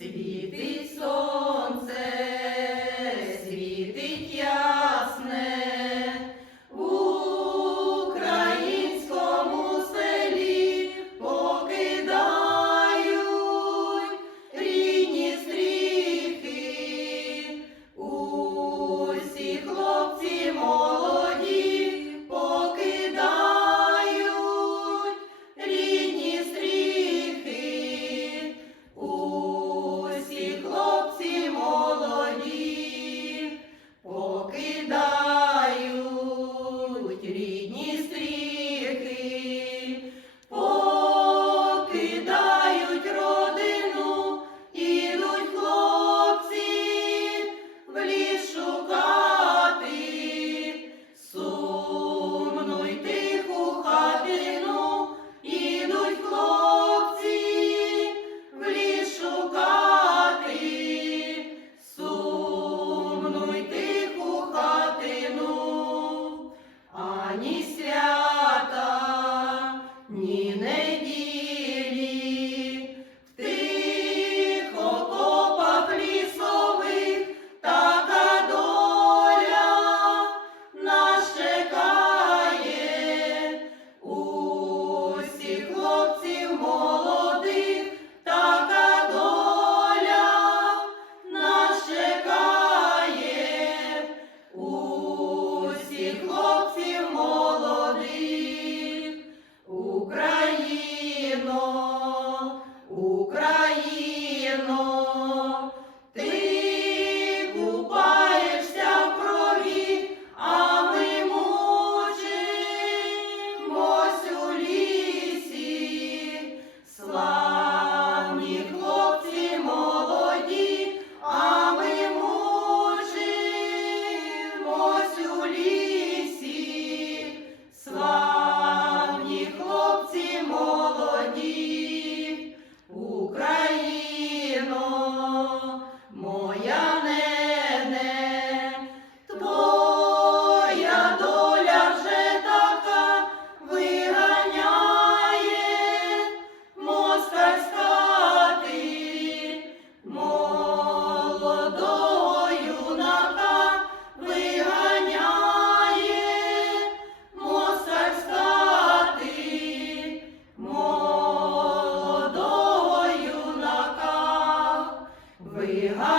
city we hide.